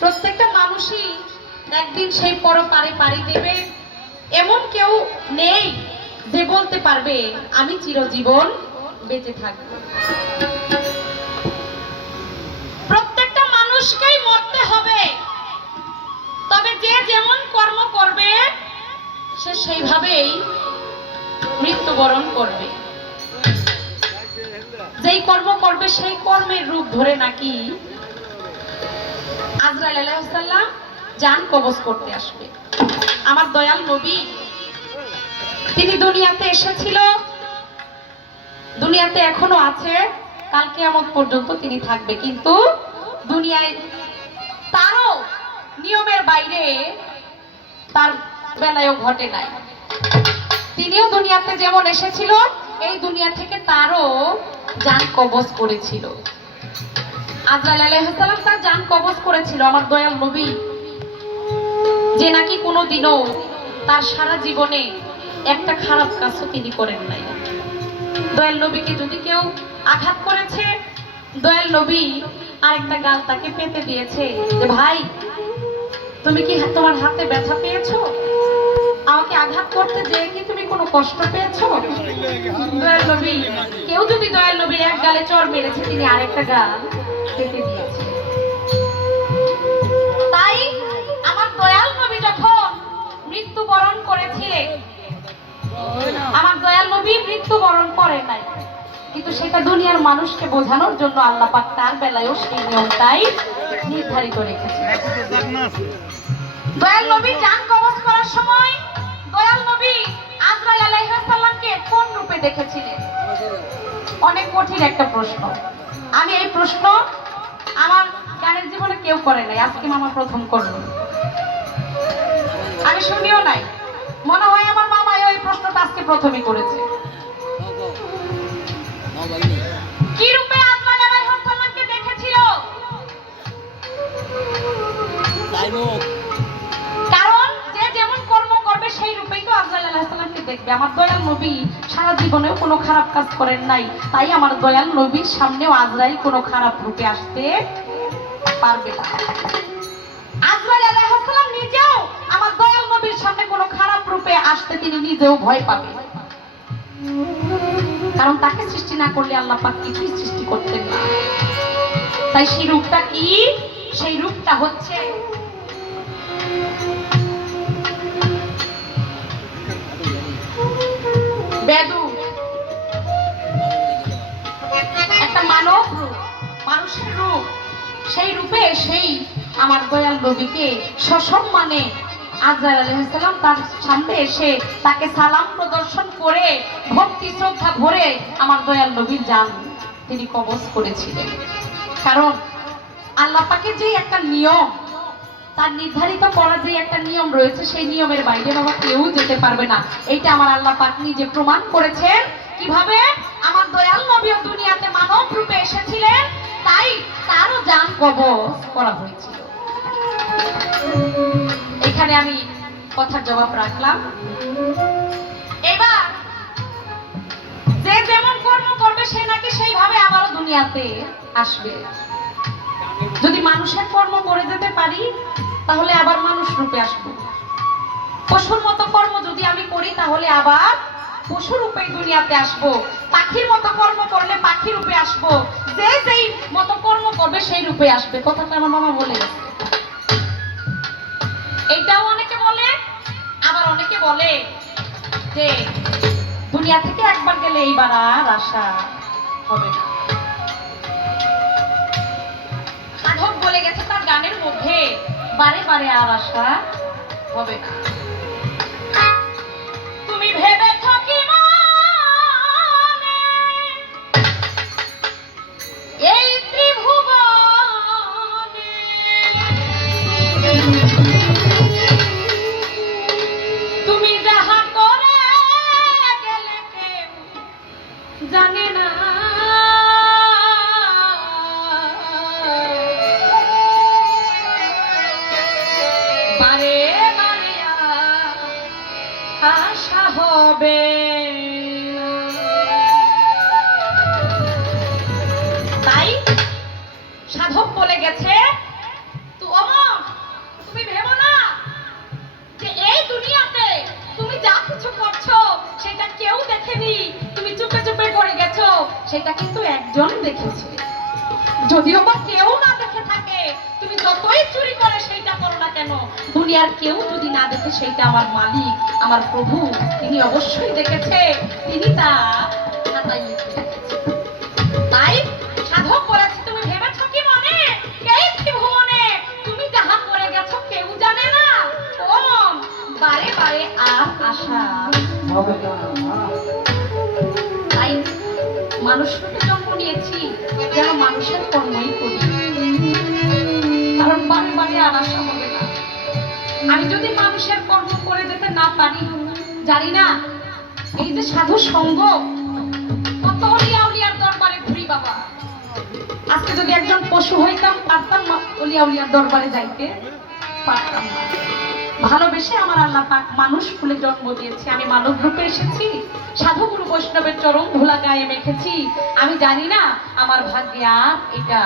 প্রত্যেকটা মানুষই একদিন সেই পরপারে পাড়ি দেবে, এমন কেউ নেই যে বলতে পারবে আমি চিরজীবন বেঁচে থাকব। প্রত্যেকটা মানুষকেই মরতে হবে, তবে যে যেমন কর্ম করবে সে সেইভাবেই মৃত্যুবরণ করবে। যেই কর্ম করবে সেই কর্মের রূপ ধরে নাকি আজরাইল আলাইহিস সালাম জান কবজ করতে আসবে। আমার দয়াল নবী তিনি দুনিয়াতে এসেছিল, দুনিয়াতে এখনো আছে, কাল কিয়ামত পর্যন্ত তিনি থাকবে, কিন্তু দুনিয়ায় তারও নিয়মের বাইরে তার বেলায়ও ঘটে নাই। তিনিও দুনিয়াতে যেমন এসেছিল এই দুনিয়া থেকে তারও জান কবজ করেছিল। আজরাইল আলাইহিস সালাম তার জান কবজ করেছিল আমার দয়াল নবী, যে নাকি কোনোদিনও তার সারা জীবনে একটা খারাপ কাজও তিনি করেন নাই। দয়াল নবীকে যদি কেউ আঘাত করেছে, দয়াল নবী আরেকটা গাল তাকে পেতে দিয়েছে যে ভাই তুমি কি তোমার হাতে ব্যথা পেয়েছো, আমাকে আঘাত করতে যেয়ে কি তুমি কোনো কষ্ট পেয়েছো? দয়াল নবী কেউ যদি দয়াল নবীর এক গালে চড় মেরেছে, তিনি আরেকটা গাল পেতে দিয়েছে। তাই আমার দয়াল নবী যখন মৃত্যুবরণ করেছিলেন, আমার দয়াল নবী মৃত্যুবরণ করেন নাই, কিন্তু সেটা দুনিয়ার মানুষকে বোঝানোর জন্য আল্লাহ পাক তার বেলায়ও সেই নিয়মটাই নির্ধারিত রেখেছেন। দয়াল নবী জান কবজ করার সময় দয়াল নবী আজরাইল আলাইহিস সালামকে কোন রূপে দেখেছিলেন? অনেক কঠিন একটা প্রশ্ন। আমি এই প্রশ্ন আমার জ্ঞানের জীবনে কেউ করে নাই, আজকে মামা প্রথম করলো, আমি শুনিও নাই। মনে হয় আমার মামা এই প্রশ্নটা আজকে প্রথমই করেছে। কি রূপে আজরাইল আলাইহিস সালামকে দেখেছিল? কারণ যে যেমন কর্ম করবে সেই রূপেই তো আজরাইল আলাইহিস সালামকে দেখবে। আমার দয়াল নবী সারা জীবনেও কোনো খারাপ কাজ করেন নাই, তাই আমার দয়াল নবীর সামনেও আজরাইল কোনো খারাপ রূপে আসতে পারবে না। আজরাইল আলাইহিস সালাম নিজেও আমার দয়াল নবীর সামনে কোনো খারাপ রূপে আসতে তিনি নিজেও ভয় পাবে, কারণ তাকে সৃষ্টি না করলে আল্লাহ পাক কিছুই সৃষ্টি করতেন না। তাই সেই রূপটা কি? সেই রূপটা হচ্ছে বেদু, একটা মানব রূপ, মানুষের রূপ। সেই রূপে সেই আমার দয়াল নবীকে সসম্মানে আজরাইল আলাইহিস সালাম তার সামনে এসে তাকে সালাম প্রদর্শন করে ভক্তি শ্রদ্ধা ভরে আমার দয়াল নবীর জান তিনি কবজ করেছিলেন। কারণ আল্লাহ পাকের যে একটা নিয়ম, তার নির্ধারিত করা যে একটা নিয়ম রয়েছে, সেই নিয়মের বাইরে বাবা কেউ যেতে পারবে না। এইটা আমার আল্লাহ পাক নিজে প্রমাণ করেছেন। কিভাবে? আমার দয়াল নবীও দুনিয়াতে মানব রূপে এসেছিলেন, তাই তারও জান কবজ করা হয়েছিল। এখানে আমি কথার জবাব রাখলাম। এবার যে যেমন কর্ম করবে সে নাকি সেইভাবে আবারও দুনিয়াতে আসবে। যদি মানুষের কর্ম করে যেতে পারি তাহলে আবার মানুষ রূপে আসবো। পশুর মতো কর্ম যদি আমি করি তাহলে আবার পশু রূপে দুনিয়াতে আসবো। পাখির মতো কর্ম করলে পাখি রূপে আসবো। যে যেই মতো কর্ম করবে সেই রূপে আসবে। কথাটা আমার মামা বলে গেছে। এইটাও অনেকে বলে, আবার অনেকে বলে যে দুনিয়া থেকে একবার গেলে এইবার আর আসা হবে না। সাধক বলে গেছে তার গানের মধ্যে, বারে বারে আর আসা হবে না। তুমি ভেবেছ কি মনে এই ত্রিভুবনে তুমি যাহা করে গেলে কেউ জানে না। বারে বারে সেটা কিন্তু একজন দেখেছে। যদিও বা কেউ না দেখে থাকে, তুমি যতই চুরি করে সেইটা করো না কেন, দুনিয়ার কেউ যদি না দেখে সেইটা আমার মালিক, আমার প্রভু, তিনি অবশ্যই দেখেছে, তিনি তা খাতায় লিখে রেখেছে। তাই সাধক করেছে, তুমি ভেবেছ কি মনে এই ত্রিভুবনে তুমি যাহা করে গেছো কেউ জানে না? কোন বারে বারে আর আশা হবে না। তাই মানুষ রূপে জন্ম নিয়েছি যেন মানুষের কর্মই করি, কারণ বারে বারে আর আশা হবে না। আমি যদি মানুষের কর্ম করে যেতে না পারি, জানি না এই যে সাধু সঙ্গ, কত অলিয়া উলিয়ার দরবারে ঘুরি বাবা। আজকে যদি একজন পশু হইতাম পারতাম না অলিয়া উলিয়ার দরবারে যাইতে পারতাম না। ভালোবেসে আমার আল্লাহ পাক মানুষ ফুলে জন্ম দিয়েছে, আমি মানব রূপে এসেছি, সাধু গুরু বৈষ্ণবের চরণ ধুলা গায়ে মেখেছি। আমি জানি না আমার ভাগ্যে আর এটা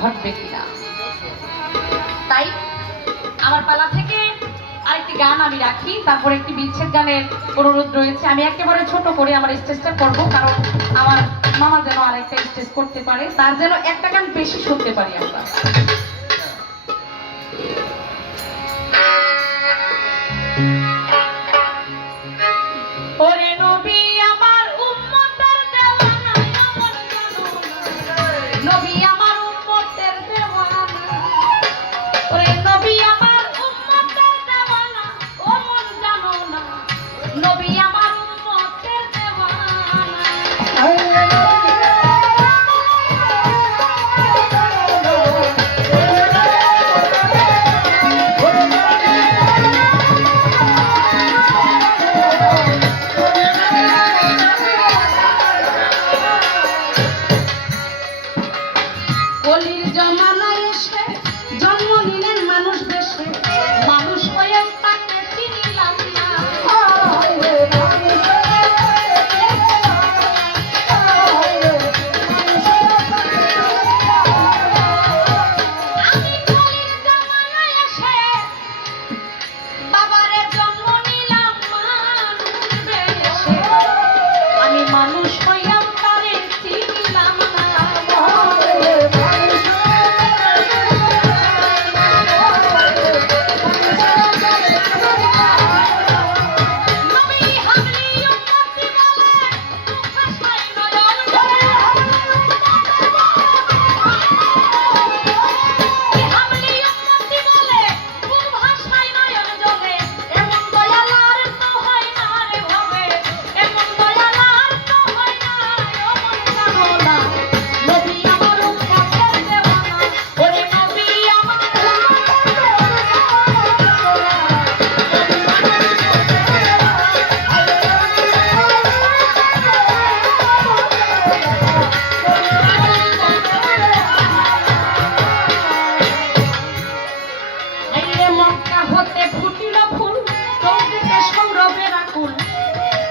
ঘটবে কিনা। তাই আমার পালা থেকে আরেকটি গান আমি রাখি, তারপর একটি বিচ্ছেদ গানের অনুরোধ রয়েছে। আমি একেবারে ছোট করে আমার স্টেজটা করবো, কারণ আমার মামা যেন আরেকটা স্টেজ করতে পারে, তার যেন একটা গান বেশি শুনতে পারি আমরা। ওরে নবী আমার উম্মতের দেওয়ানা, আমার জানো না নবী আমার উম্মতের দেওয়ানা, ওরে নবী আমার উম্মতের দেওয়ানা, ও মন জানো না নবী আমার উম্মতের দেওয়ানা। কলির জমানায় এসে জন্ম নিলেন মানুষ বেশে, মানুষ হয়ে তাকে চিনিলাম না। আমি কলির জমানায় এসে বাবারে জন্ম নিলাম মানুষ বেশে, আমি মানুষ হইয়া তারে চিনিলাম না।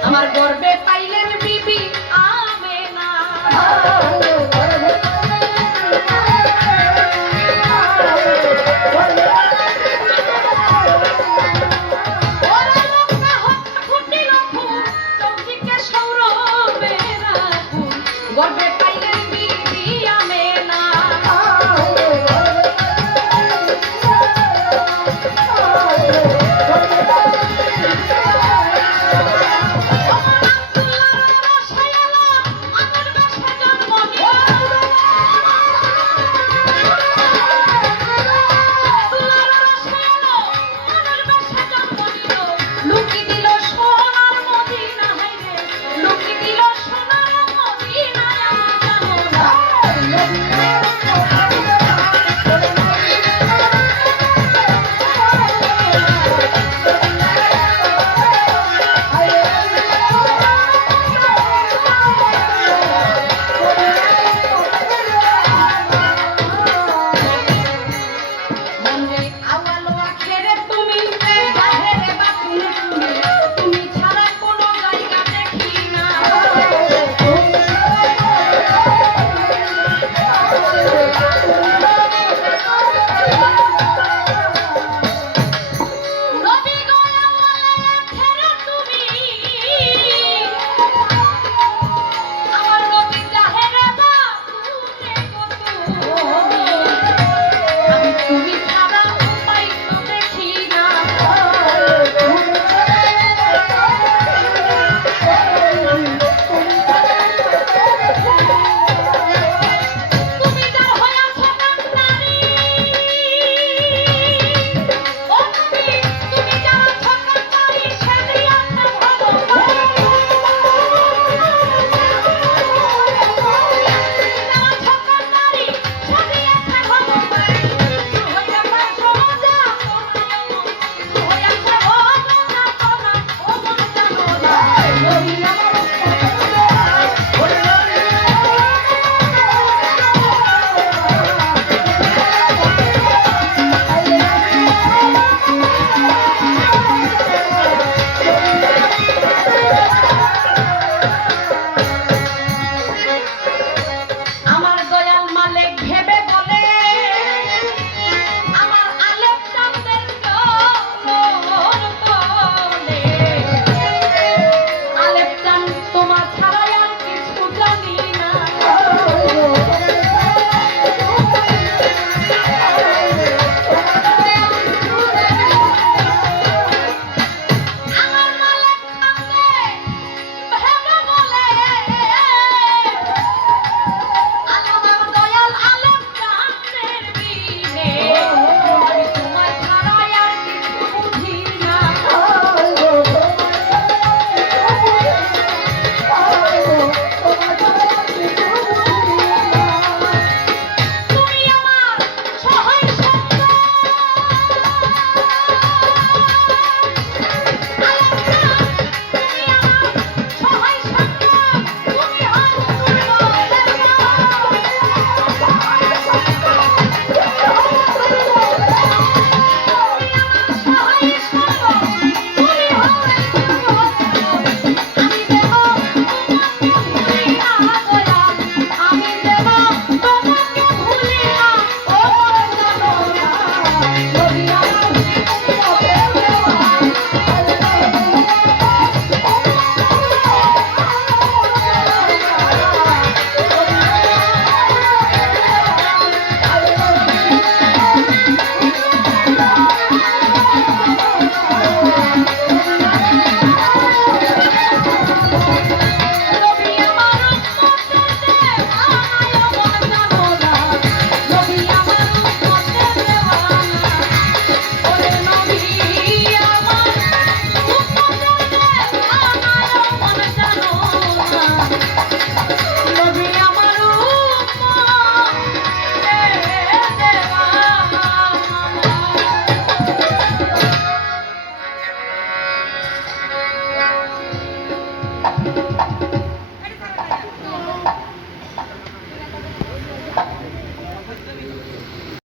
আমার